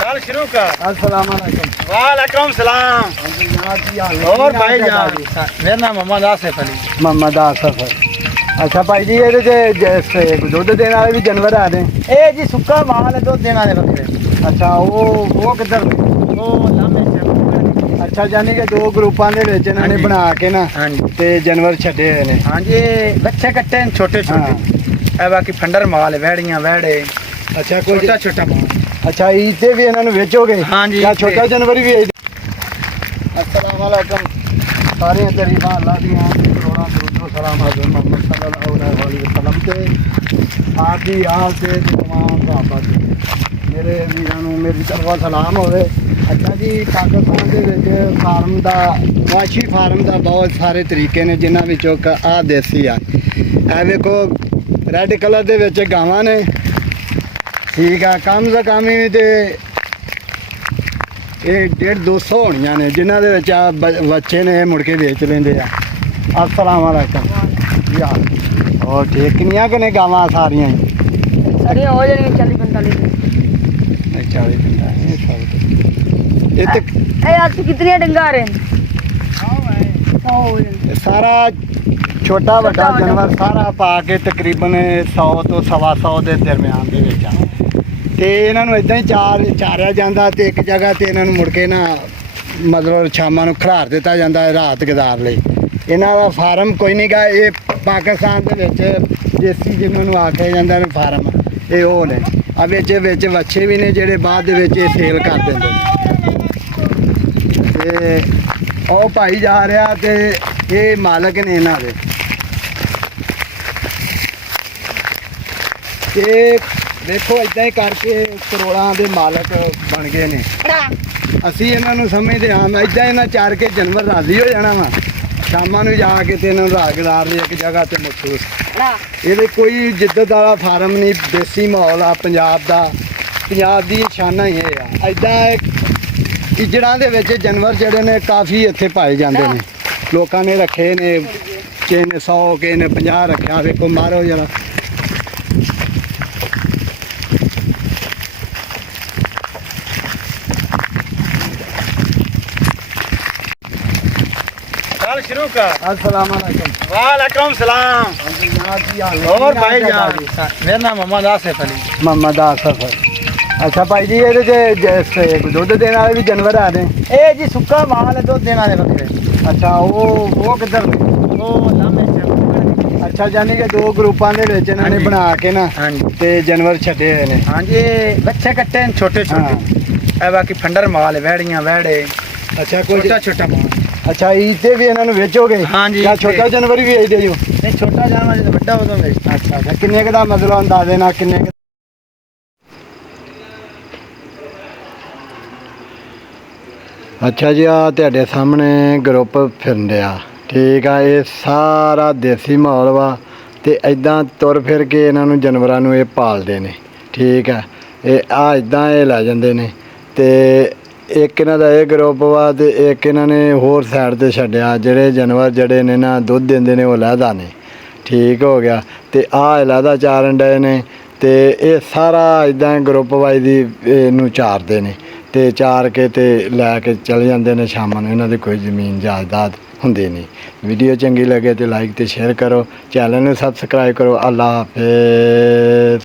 चल शुरू कर। अस्सलाम वालेकुम। वालेकुम सलाम। और भाई जान मेरा नाम मोहम्मद आसिफ अली। मोहम्मद आसिफ। अच्छा भाई जी ये दुध देने वाले भी जानवर आ रहे हैं। ए जी सुक्का माल है, दुध देना दे बकरे। अच्छा वो किधर ने? ਉਹ ਲਾਮੇ ਸੇ। ਅੱਛਾ ਯਾਨੀ ਕਿ ਦੋ ਗਰੁੱਪਾਂ ਦੇ ਵਿੱਚ ਇਹਨਾਂ ਨੇ ਹਾਂਜੀ। ਬਣਾ ਕੇ ਨਾ ਹਾਂਜੀ ਤੇ ਜਾਨਵਰ ਛੱਡੇ ਹੋਏ ਨੇ। ਹਾਂਜੀ ਇਹ ਬੱਚੇ ਕੱਟੇ ਨੇ ਛੋਟੇ ਛੋਟੇ। ਇਹ ਬਾਕੀ ਫੰਡਰ ਮਾਲ ਹੈ, ਵਹਿੜੀਆਂ ਵਹਿੜੇ ਅੱਛਾ ਕੋਈ ਛੋਟਾ ਛੋਟਾ ਮਾਲ। ਅੱਛਾ ਈਦ ਤੇ ਵੀ ਇਹਨਾਂ ਨੂੰ ਵੇਚੋਗੇ? ਹਾਂਜੀ, ਜਾਂ ਈਦ ਤੇ। ਛੋਟਾ ਜਾਨਵਰ ਵੀ ਵੇਚਦੇ? अस्सलाम वालेकुम। सारे तरीफां अल्लाह दी करोड़ां दरूद सलाम हज़रत मोहम्मद सल्लल्लाहु अलैहि वसल्लम ते आप दी हाल ते तमाम सहाबा ते मेरे वीरां नूं मेरी तरफों सलाम होवे। अच्छा जी पाकिस्तान ਦੇ ਵਿੱਚ ਫਾਰਮ ਦਾ ਵਾਸ਼ੀ ਫਾਰਮ ਦਾ ਬਹੁਤ ਸਾਰੇ ਤਰੀਕੇ ਨੇ ਜਿਨ੍ਹਾਂ ਵਿੱਚੋਂ ਆ ਦੇਸੀ ਆ। ਇਹ ਵੇਖੋ ਰੈੱਡ ਕਲਰ ਦੇ ਵਿੱਚ ਗਾਵਾਂ ਨੇ, ਠੀਕ ਆ। ਕਮ ਸੇ ਕਮ ਵੀ ਤੇ ਇਹ 150-200 ਹੋਣੀਆਂ ਨੇ ਜਿਨ੍ਹਾਂ ਦੇ ਵਿੱਚ ਆ ਬੱਚੇ ਨੇ ਮੁੜ ਕੇ ਵੇਚ ਲੈਂਦੇ ਆ। अस्सलाम वालेकुम यार। और ठीक किनिया कि नहीं गावां सारियां ही? सारी हो जाएंगी 40-45। नहीं 40-45 ये तो आज तो कितने डंगा आ रहे हैं? ये सारा छोटा बड़ा जानवर सारा पा के तकरीबन 100 ਤੋਂ 125 ਦੇ ਦਰਮਿਆਨ ਦੇ ਵਿੱਚ ਆ ਤੇ ਇਹਨਾਂ ਨੂੰ ਇਦਾਂ ਹੀ ਚਾਰਿਆ ਜਾਂਦਾ ਤੇ ਇੱਕ ਜਗ੍ਹਾ ਤੇ ਇਹਨਾਂ ਨੂੰ ਮੁੜ ਕੇ ਨਾ ਮਤਲਬ ਸ਼ਾਮਾਂ ਨੂੰ ਖਿਲਾਰ ਦਿੱਤਾ ਜਾਂਦਾ ਹੈ ਰਾਤ ਗੁਜ਼ਾਰ ਲਈ। ਇਹਨਾਂ ਦਾ ਫਾਰਮ ਕੋਈ ਨਹੀਂ ਗਾ। ਇਹ ਪਾਕਿਸਤਾਨ ਦੇ ਵਿੱਚ ਦੇਸੀ ਜਿਹਨਾਂ ਨੂੰ ਆਖਿਆ ਜਾਂਦਾ ਨੇ ਫਾਰਮ, ਇਹ ਉਹ ਨੇ। ਆ ਵਿੱਚ ਵੱਛੇ ਵੀ ਨੇ ਜਿਹੜੇ ਬਾਅਦ ਦੇ ਵਿੱਚ ਇਹ ਸੇਲ ਕਰ ਦਿੰਦੇ ਨੇ। ਤੇ ਉਹ ਭਾਈ ਜਾ ਰਿਹਾ ਤੇ ਇਹ ਮਾਲਕ ਨੇ ਇਹਨਾਂ ਦੇ। ਤੇ ਦੇਖੋ ਇਦਾਂ ਹੀ ਕਰਕੇ ਕਰੋੜਾਂ ਦੇ ਮਾਲਕ ਬਣ ਗਏ ਨੇ। ਅਸੀਂ ਇਹਨਾਂ ਨੂੰ ਸਮਝਦੇ ਹਾਂ ਇਦਾਂ ਇਹਨਾਂ ਚਾਰ ਕੇ ਜਾਨਵਰ ਰਾਜ਼ੀ ਹੋ ਜਾਣਾ ਵਾ ਸ਼ਾਮਾਂ ਨੂੰ ਜਾ ਕੇ ਤੇ ਇਹਨਾਂ ਨੂੰ ਰਾਗਦਾਰ ਦੀ ਇੱਕ ਜਗ੍ਹਾ ਤੇ ਮਖਸੂਸ। ਇਹਦੇ ਕੋਈ ਜਿੱਦਤ ਵਾਲਾ ਫਾਰਮ ਨਹੀਂ, ਦੇਸੀ ਮਾਹੌਲ ਆ ਪੰਜਾਬ ਦਾ। ਪੰਜਾਬ ਦੀ ਨਿਸ਼ਾਨਾ ਹੀ ਇਹ ਆ। ਇਦਾਂ ਇੱਜੜਾਂ ਦੇ ਵਿੱਚ ਜਾਨਵਰ ਜਿਹੜੇ ਨੇ ਕਾਫੀ ਇੱਥੇ ਪਾਏ ਜਾਂਦੇ ਨੇ। ਲੋਕਾਂ ਨੇ ਰੱਖੇ ਨੇ, ਕਿਸੇ ਨੇ 100 ਕਿਸੇ ਨੇ 50 ਰੱਖਿਆ। ਵੇਖੋ ਮਾਰੋ ਜਰਾ। चल शुरू कर। अस्सलाम वालेकुम। वालेकुम सलाम। और भाई जान मेरा नाम मोहम्मद आसिफ अली। मोहम्मद आसिफ। अच्छा भाई जी ये दुध देने वाले भी जानवर आ रहे हैं। ए जी सुक्का माल है, दुध देना दे बकरे। अच्छा वो किधर ने? ਉਹ ਲਾਮੇ ਸੇ। ਅੱਛਾ ਯਾਨੀ ਕਿ ਦੋ ਗਰੁੱਪਾਂ ਦੇ ਵਿੱਚ ਇਹਨਾਂ ਨੇ ਹਾਂਜੀ। ਬਣਾ ਕੇ ਨਾ ਹਾਂਜੀ ਤੇ ਜਾਨਵਰ ਛੱਡੇ ਹੋਏ ਨੇ। ਹਾਂਜੀ ਇਹ ਬੱਚੇ ਕੱਟੇ ਨੇ ਛੋਟੇ ਛੋਟੇ। ਇਹ ਬਾਕੀ ਫੰਡਰ ਮਾਲ ਹੈ, ਵਹਿੜੀਆਂ ਵਹਿੜੇ ਅੱਛਾ ਕੋਈ ਛੋਟਾ ਛੋਟਾ ਮਾਲ। ਅੱਛਾ ਈਦ ਤੇ ਵੀ ਇਹਨਾਂ ਨੂੰ ਵੇਚੋਗੇ? ਹਾਂਜੀ, ਜਾਂ ਈਦ ਤੇ। ਛੋਟਾ ਜਾਨਵਰ ਵੀ ਵੇਚਦੇ ਜੋ? ਨਹੀਂ ਛੋਟਾ ਜਾਨਵਰ ਜਦੋਂ ਵੱਡਾ ਉਦੋਂ ਵੇਚਦਾ। ਅੱਛਾ ਕਿੰਨੇ ਕੁ ਦਾ ਮਤਲਬ ਅੰਦਾਜ਼ੇ ਨਾਲ ਕਿੰਨੇ ਕੁ? ਅੱਛਾ ਜੀ ਆ ਤੁਹਾਡੇ ਸਾਹਮਣੇ ਗਰੁੱਪ ਫਿਰਨ ਡਿਆ, ਠੀਕ ਆ। ਇਹ ਸਾਰਾ ਦੇਸੀ ਮਾਹੌਲ ਵਾ ਤੇ ਇਦਾਂ ਤੁਰ ਫਿਰ ਕੇ ਇਹਨਾਂ ਨੂੰ ਜਾਨਵਰਾਂ ਨੂੰ ਇਹ ਪਾਲਦੇ ਨੇ, ਠੀਕ ਆ। ਇਹ ਆ ਇਦਾਂ ਇਹ ਲੈ ਜਾਂਦੇ ਨੇ ਤੇ ਇੱਕ ਇਹਨਾਂ ਦਾ ਇਹ ਗਰੁੱਪ ਵਾ ਤੇ ਇੱਕ ਇਹਨਾਂ ਨੇ ਹੋਰ ਸਾਈਡ ਤੇ ਛੱਡਿਆ। ਜਿਹੜੇ ਜਾਨਵਰ ਜਿਹੜੇ ਨੇ ਨਾ ਦੁੱਧ ਦਿੰਦੇ ਨੇ ਉਹ ਲਹਿਦਾ ਨੇ, ਠੀਕ ਹੋ ਗਿਆ। ਤੇ ਆਹ ਲਹਿਦਾ ਚਾਰਨ ਡਏ ਨੇ ਤੇ ਇਹ ਸਾਰਾ ਇਦਾਂ ਗਰੁੱਪ ਵਾਈਜ਼ ਹੀ ਇਹਨੂੰ ਚਾਰਦੇ ਨੇ ਤੇ ਚਾਰ ਕੇ ਤੇ ਲੈ ਕੇ ਚਲੇ ਜਾਂਦੇ ਨੇ ਸ਼ਾਮਾਂ ਨੂੰ। ਇਹਨਾਂ ਦੀ ਕੋਈ ਜ਼ਮੀਨ ਜਾਇਦਾਦ ਹੁੰਦੀ ਨਹੀਂ। ਵੀਡੀਓ ਚੰਗੀ ਲੱਗੇ ਤੇ ਲਾਈਕ ਤੇ ਸ਼ੇਅਰ ਕਰੋ, ਚੈਨਲ ਨੂੰ ਸਬਸਕ੍ਰਾਈਬ ਕਰੋ। ਅੱਲਾ ਹਾਫਿਜ਼।